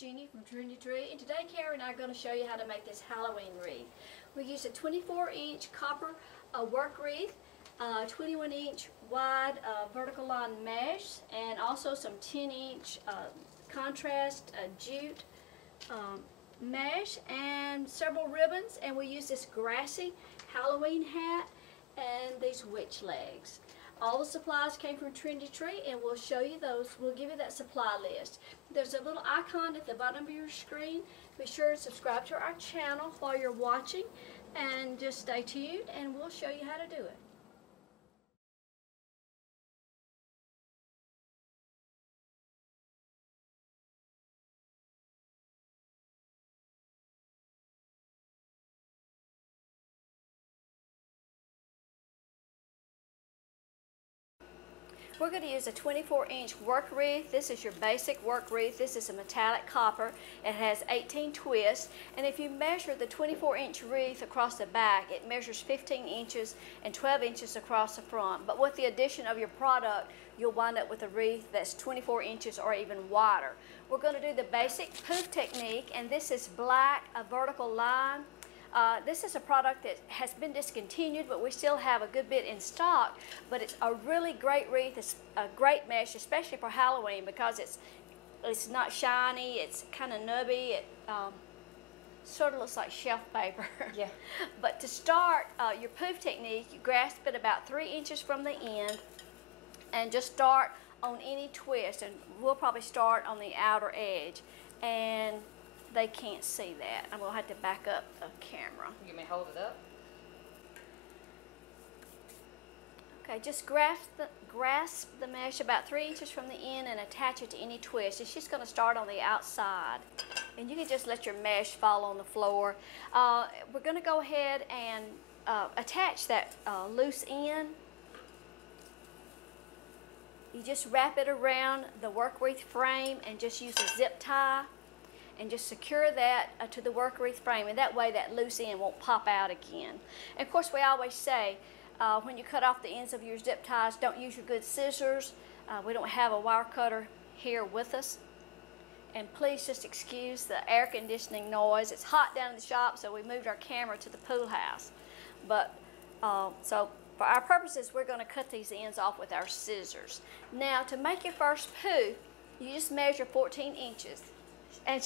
Jeannie from Trendy, and today Karen and I are going to show you how to make this Halloween wreath. We used a 24-inch copper work wreath, 21-inch wide vertical line mesh, and also some 10-inch contrast jute mesh, and several ribbons. And we used this Grassy Halloween hat and these witch legs. All the supplies came from Trendy, and we'll show you those. We'll give you that supply list. There's a little icon at the bottom of your screen. Be sure to subscribe to our channel while you're watching, and just stay tuned and we'll show you how to do it. We're going to use a 24-inch work wreath. This is your basic work wreath. This is a metallic copper. It has 18 twists, and if you measure the 24-inch wreath across the back, it measures 15 inches and 12 inches across the front. But with the addition of your product, you'll wind up with a wreath that's 24 inches or even wider. We're going to do the basic poof technique, and this is black, a vertical line. This is a product that has been discontinued, but we still have a good bit in stock. But it's a really great wreath. It's a great mesh, especially for Halloween, because it's not shiny. It's kind of nubby. It sort of looks like shelf paper. Yeah. But to start your poof technique, you grasp it about 3 inches from the end, and just start on any twist. And we'll probably start on the outer edge. And they can't see that. I'm going to have to back up the camera. You may hold it up. Okay, just grasp the mesh about 3 inches from the end and attach it to any twist. It's just going to start on the outside. And you can just let your mesh fall on the floor. We're going to go ahead and attach that loose end. You just wrap it around the work wreath frame and just use a zip tie. And just secure that to the work wreath frame, and that way that loose end won't pop out again. And of course, we always say when you cut off the ends of your zip ties, don't use your good scissors. We don't have a wire cutter here with us. And please just excuse the air conditioning noise. It's hot down in the shop, so we moved our camera to the pool house. But so for our purposes, we're going to cut these ends off with our scissors. Now, to make your first poof, you just measure 14 inches. And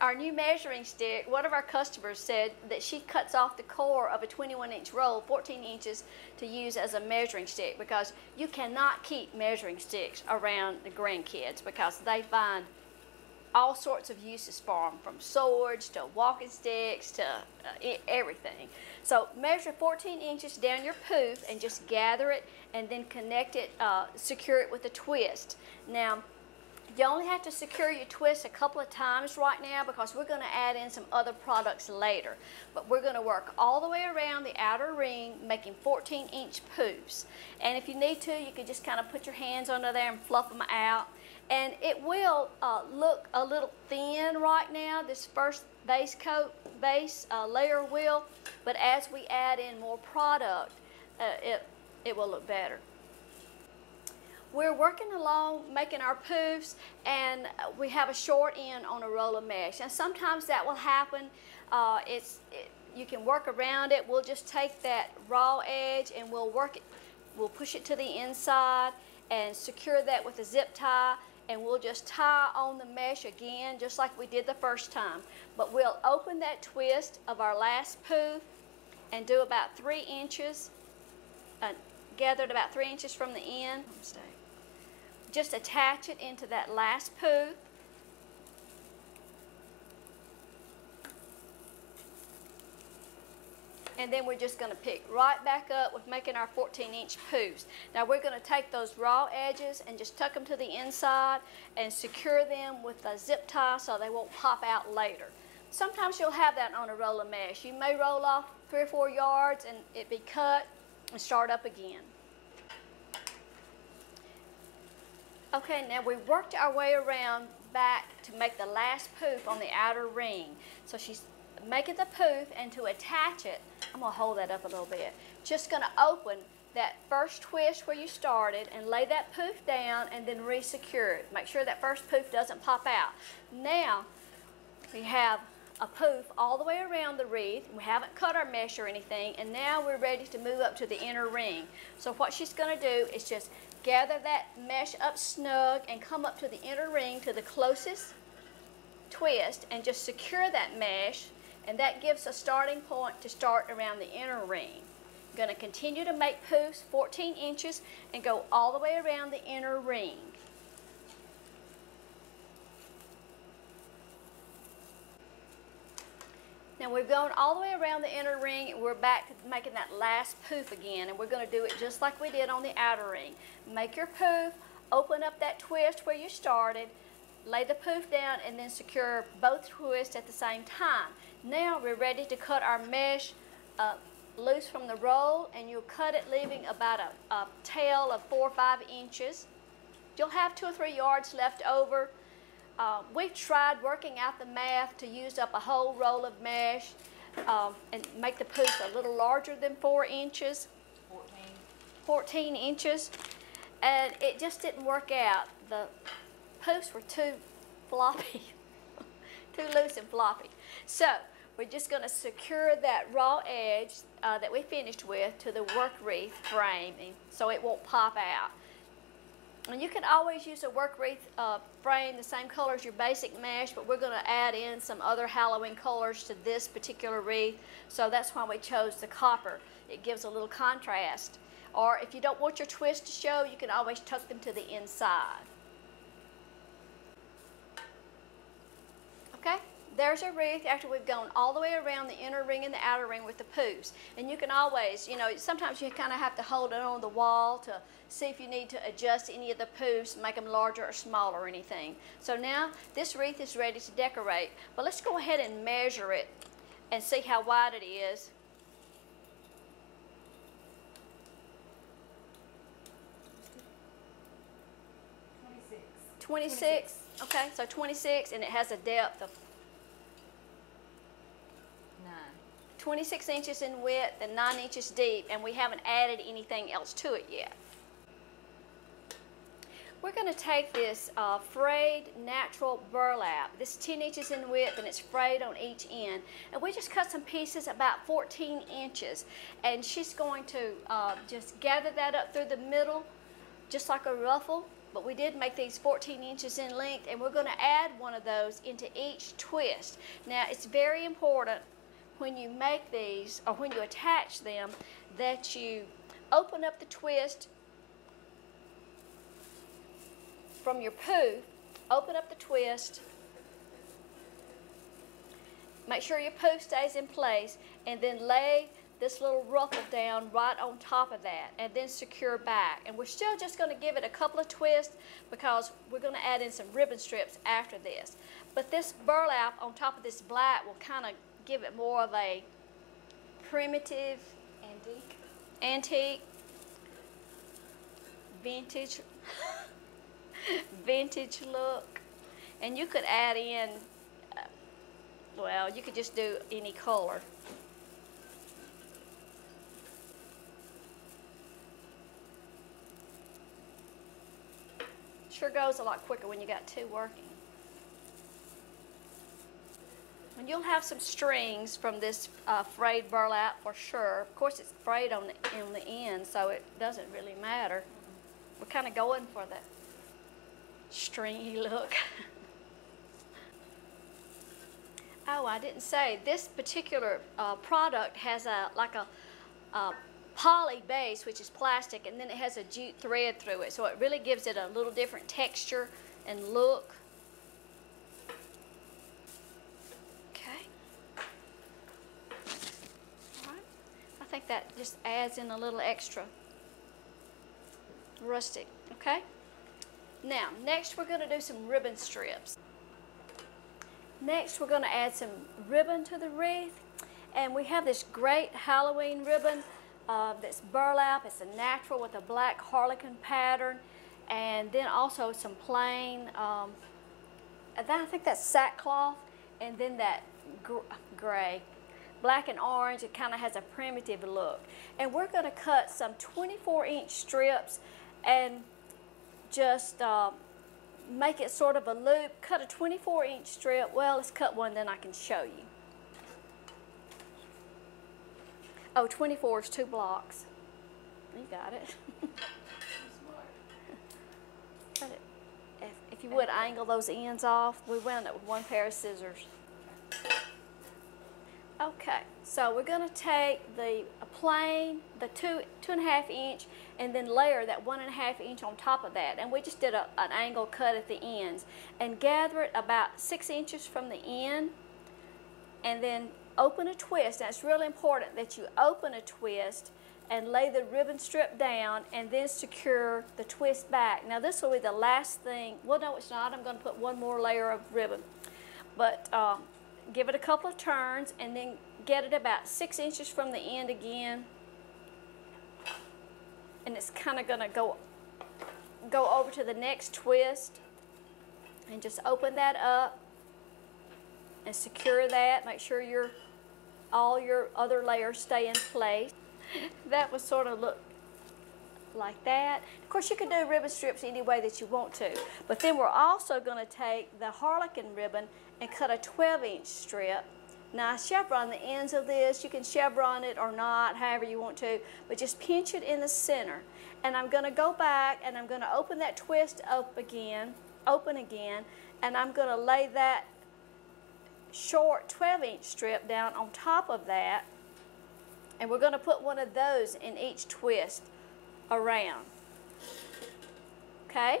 our new measuring stick, one of our customers said that she cuts off the core of a 21-inch roll 14 inches to use as a measuring stick, because you cannot keep measuring sticks around the grandkids because they find all sorts of uses for them, from swords to walking sticks to everything. So measure 14 inches down your poof and just gather it and then connect it, secure it with a twist. Now, you only have to secure your twist a couple of times right now because we're going to add in some other products later. But we're going to work all the way around the outer ring, making 14-inch poofs. And if you need to, you can just kind of put your hands under there and fluff them out. And it will look a little thin right now, this first base layer will. But as we add in more product, it will look better. We're working along making our poofs, and we have a short end on a roll of mesh, and sometimes that will happen. You can work around it. We'll just take that raw edge and we'll push it to the inside and secure that with a zip tie, and we'll just tie on the mesh again just like we did the first time. But we'll open that twist of our last poof and do about 3 inches, gathered about 3 inches from the end. Just attach it into that last poof. And then we're just going to pick right back up with making our 14-inch poofs. Now we're going to take those raw edges and just tuck them to the inside and secure them with a zip tie so they won't pop out later. Sometimes you'll have that on a roll of mesh. You may roll off 3 or 4 yards and it be cut and start up again. Okay, now we worked our way around back to make the last poof on the outer ring. So she's making the poof, and to attach it, I'm going to hold that up a little bit. Just going to open that first twist where you started and lay that poof down and then re-secure it. Make sure that first poof doesn't pop out. Now we have a poof all the way around the wreath. We haven't cut our mesh or anything, and now we're ready to move up to the inner ring. So what she's going to do is just gather that mesh up snug and come up to the inner ring to the closest twist and just secure that mesh, and that gives a starting point to start around the inner ring. I'm going to continue to make poofs 14 inches and go all the way around the inner ring. Now we've gone all the way around the inner ring, and we're back to making that last poof again, and we're going to do it just like we did on the outer ring. Make your poof, open up that twist where you started, lay the poof down, and then secure both twists at the same time. Now we're ready to cut our mesh loose from the roll, and you'll cut it leaving about a tail of 4 or 5 inches. You'll have 2 or 3 yards left over. We've tried working out the math to use up a whole roll of mesh and make the poof a little larger than 4 inches. 14 inches. And it just didn't work out. The poofs were too floppy, too loose and floppy. So we're just going to secure that raw edge that we finished with to the work wreath framing so it won't pop out. And you can always use a work wreath frame the same color as your basic mesh, but we're going to add in some other Halloween colors to this particular wreath, so that's why we chose the copper. It gives a little contrast. Or if you don't want your twist to show, you can always tuck them to the inside. Okay, there's our wreath after we've gone all the way around the inner ring and the outer ring with the poofs. And you can always, you know, sometimes you kind of have to hold it on the wall to see if you need to adjust any of the poofs, make them larger or smaller or anything. So now this wreath is ready to decorate. But let's go ahead and measure it and see how wide it is. 26. Okay, so 26, and it has a depth of 26 inches in width and 9 inches deep, and we haven't added anything else to it yet. We're going to take this frayed natural burlap. This is 10 inches in width, and it's frayed on each end. And we just cut some pieces about 14 inches. And she's going to just gather that up through the middle, just like a ruffle. But we did make these 14 inches in length, and we're going to add one of those into each twist. Now, it's very important when you make these, or when you attach them, that you open up the twist from your poof, open up the twist, make sure your poof stays in place, and then lay this little ruffle down right on top of that, and then secure back. And we're still just going to give it a couple of twists because we're going to add in some ribbon strips after this. But this burlap on top of this black will kind of give it more of a primitive, antique, vintage, vintage look. And you could add in, well, you could just do any color. Sure goes a lot quicker when you got two working. And you'll have some strings from this frayed burlap for sure. Of course, it's frayed on the end, so it doesn't really matter. We're kind of going for the stringy look. Oh, I didn't say, this particular product has like a poly base, which is plastic, and then it has a jute thread through it, so it really gives it a little different texture and look. Okay. All right. I think that just adds in a little extra rustic. Okay. Now, next we're going to do some ribbon strips. Next, we're going to add some ribbon to the wreath, and we have this great Halloween ribbon. That's burlap. It's a natural with a black harlequin pattern, and then also some plain, I think that's sackcloth, and then that gray. black and orange. It kind of has a primitive look. And we're going to cut some 24-inch strips and just make it sort of a loop. Cut a 24-inch strip. Well, let's cut one, then I can show you. Oh, 24 is 2 blocks. You got it. If you would angle those ends off, we wound up with one pair of scissors. Okay, so we're going to take the plain, the 2.5 inch, and then layer that 1.5 inch on top of that. And we just did an angle cut at the ends. And gather it about 6 inches from the end, and then open a twist. Now it's really important that you open a twist and lay the ribbon strip down and then secure the twist back. Now this will be the last thing. Well, no, it's not. I'm going to put one more layer of ribbon. But give it a couple of turns and then get it about 6 inches from the end again. And it's kind of going to go over to the next twist and just open that up and secure that. Make sure all your other layers stay in place. That would sort of look like that. Of course, you can do ribbon strips any way that you want to, but then we're also going to take the harlequin ribbon and cut a 12-inch strip. Now, I chevron the ends of this. You can chevron it or not, however you want to, but just pinch it in the center. And I'm going to go back and I'm going to open that twist up again, and I'm going to lay that short 12-inch strip down on top of that. And we're going to put one of those in each twist around. Okay?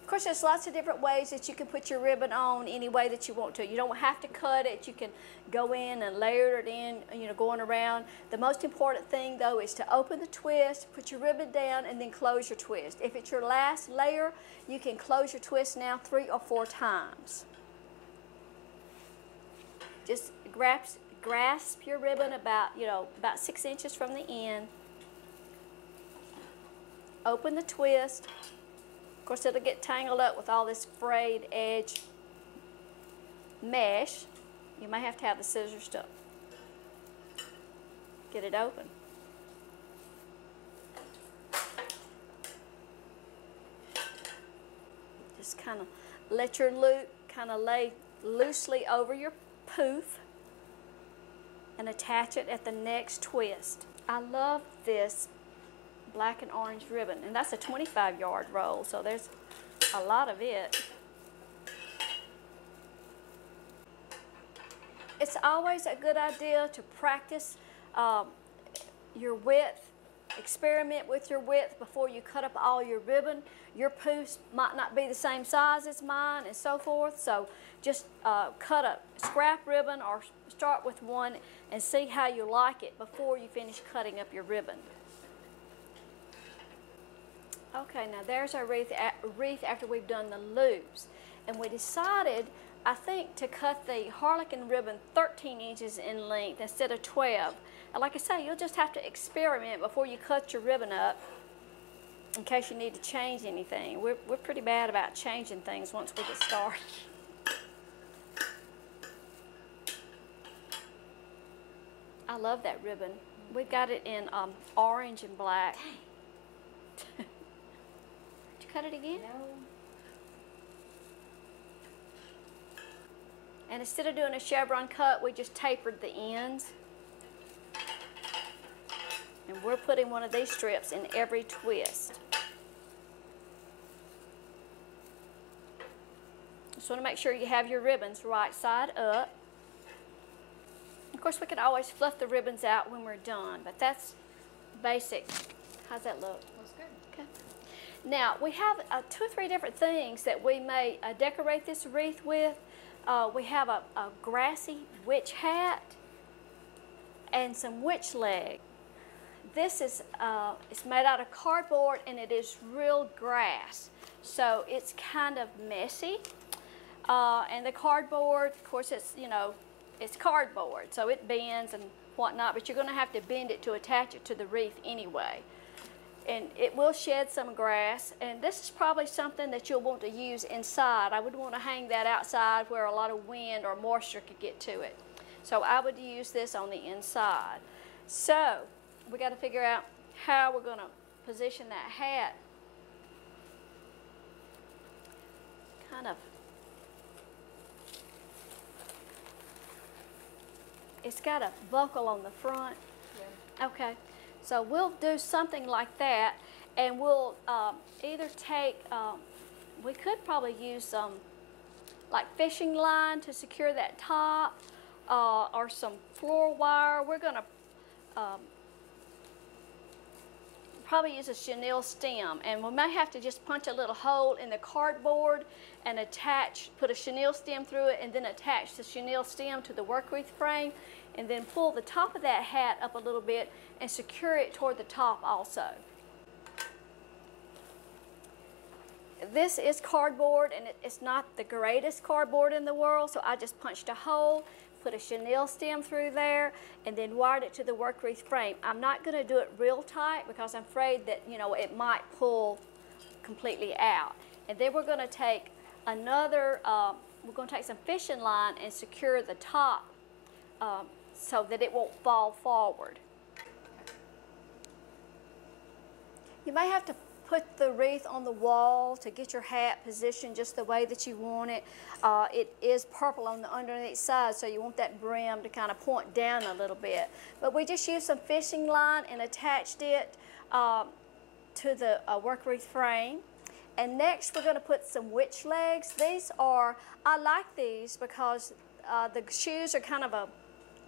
Of course, there's lots of different ways that you can put your ribbon on any way that you want to. You don't have to cut it. You can go in and layer it in, going around. The most important thing, though, is to open the twist, put your ribbon down, and then close your twist. If it's your last layer, you can close your twist now 3 or 4 times. Just grasp your ribbon about 6 inches from the end. Open the twist. Of course, it'll get tangled up with all this frayed edge mesh. You may have to have the scissors to get it open. Just kind of let your loop kind of lay loosely over your poof and attach it at the next twist. I love this black and orange ribbon, and that's a 25-yard roll, so there's a lot of it. It's always a good idea to practice your width, experiment with your width before you cut up all your ribbon. Your poofs might not be the same size as mine and so forth, so just cut a scrap ribbon or start with one and see how you like it before you finish cutting up your ribbon. Okay, now there's our wreath after we've done the loops. And we decided, I think, to cut the harlequin ribbon 13 inches in length instead of 12. And like I say, you'll just have to experiment before you cut your ribbon up in case you need to change anything. We're pretty bad about changing things once we get started. I love that ribbon. We've got it in orange and black. Did you cut it again? No. And instead of doing a chevron cut, we just tapered the ends. And we're putting one of these strips in every twist. Just want to make sure you have your ribbons right side up. Of course, we can always fluff the ribbons out when we're done, but that's basic. How's that look? Looks good. Okay. Now, we have 2 or 3 different things that we may decorate this wreath with. We have a grassy witch hat and some witch leg. This is it's made out of cardboard and it is real grass, so it's kind of messy. And the cardboard, of course, it's cardboard, so it bends and whatnot, but you're going to have to bend it to attach it to the wreath anyway. and it will shed some grass. And this is probably something that you'll want to use inside. I would want to hang that outside where a lot of wind or moisture could get to it. So I would use this on the inside. So we got to figure out how we're going to position that hat. Kind of, it's got a buckle on the front. Yeah. Okay, so we'll do something like that, and we'll either take, we could probably use some like fishing line to secure that top, or some floor wire. We're going to probably use a chenille stem, and we may have to just punch a little hole in the cardboard and put a chenille stem through it, and then attach the chenille stem to the work wreath frame, and then pull the top of that hat up a little bit and secure it toward the top also. This is cardboard, and it's not the greatest cardboard in the world, so I just punched a hole, put a chenille stem through there, and then wired it to the work wreath frame. I'm not going to do it real tight because I'm afraid that, you know, it might pull completely out. And then we're going to take we're going to take some fishing line and secure the top so that it won't fall forward. You may have to put the wreath on the wall to get your hat positioned just the way that you want it. It is purple on the underneath side, so you want that brim to kind of point down a little bit. But we just used some fishing line and attached it to the work wreath frame. And next we're going to put some witch legs. I like these because the shoes are kind of a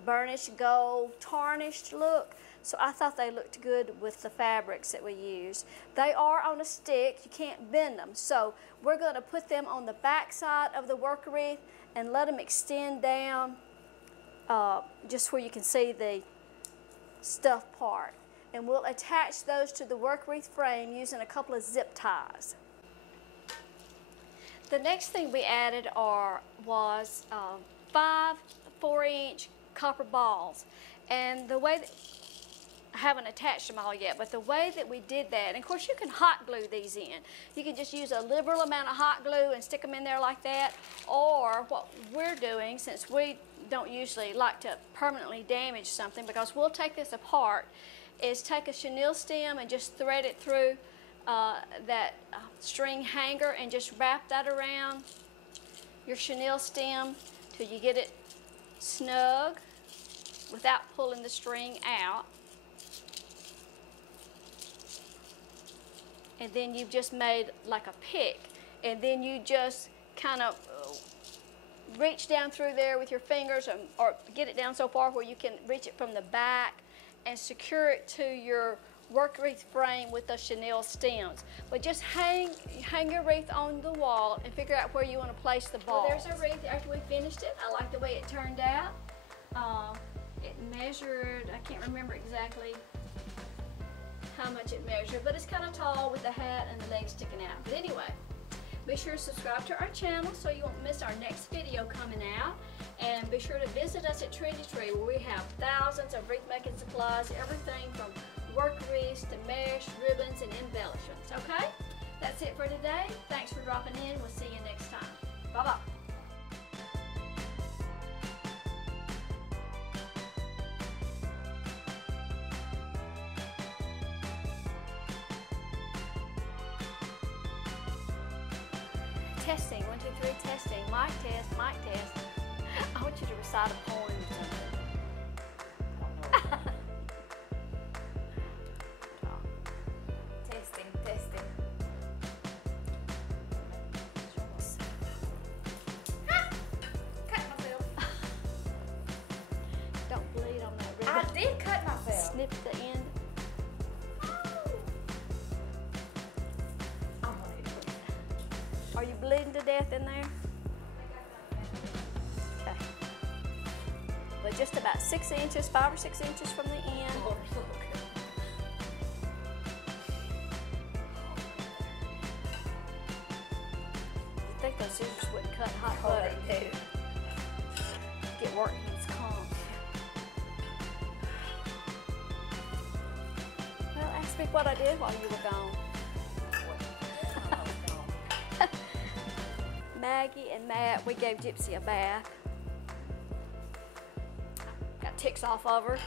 burnished gold, tarnished look. So I thought they looked good with the fabrics that we used. They are on a stick, you can't bend them. So we're going to put them on the back side of the work wreath and let them extend down just where you can see the stuff part. And we'll attach those to the work wreath frame using a couple of zip ties. The next thing we added was 5 4-inch copper balls. And the way that, I haven't attached them all yet, but the way that we did that, and of course you can hot glue these in. You can just use a liberal amount of hot glue and stick them in there like that, or what we're doing, since we don't usually like to permanently damage something, because we'll take this apart, is take a chenille stem and just thread it through that string hanger and just wrap that around your chenille stem till you get it snug without pulling the string out. And then you've just made like a pick, and then you just kind of reach down through there with your fingers, or get it down so far where you can reach it from the back and secure it to your work wreath frame with those chenille stems. But just hang your wreath on the wall and figure out where you want to place the balls. Well, there's a wreath after we finished it. I like the way it turned out. It measured, I can't remember exactly how much it measured, but it's kind of tall with the hat and the legs sticking out. But anyway, be sure to subscribe to our channel so you won't miss our next video coming out. And be sure to visit us at Trendy where we have thousands of wreath making supplies, everything from work wreaths to mesh, ribbons, and embellishments. Okay? That's it for today. Thanks for dropping in. We'll see you next time. Bye-bye. Testing, 1, 2, 3, testing, mic test, mic test. I want you to recite a poem or something. Testing, testing. Cut myself. Don't bleed on that ribbon. I did cut myself. Snip the end. Are you bleeding to death in there? Okay. But just about 6 inches, 5 or 6 inches from the end. I think those scissors wouldn't cut hot butter. They do. Get work needs calm. Well, ask me me what I did while you were gone. Maggie and Matt, we gave Gypsy a bath. Got ticks off of her.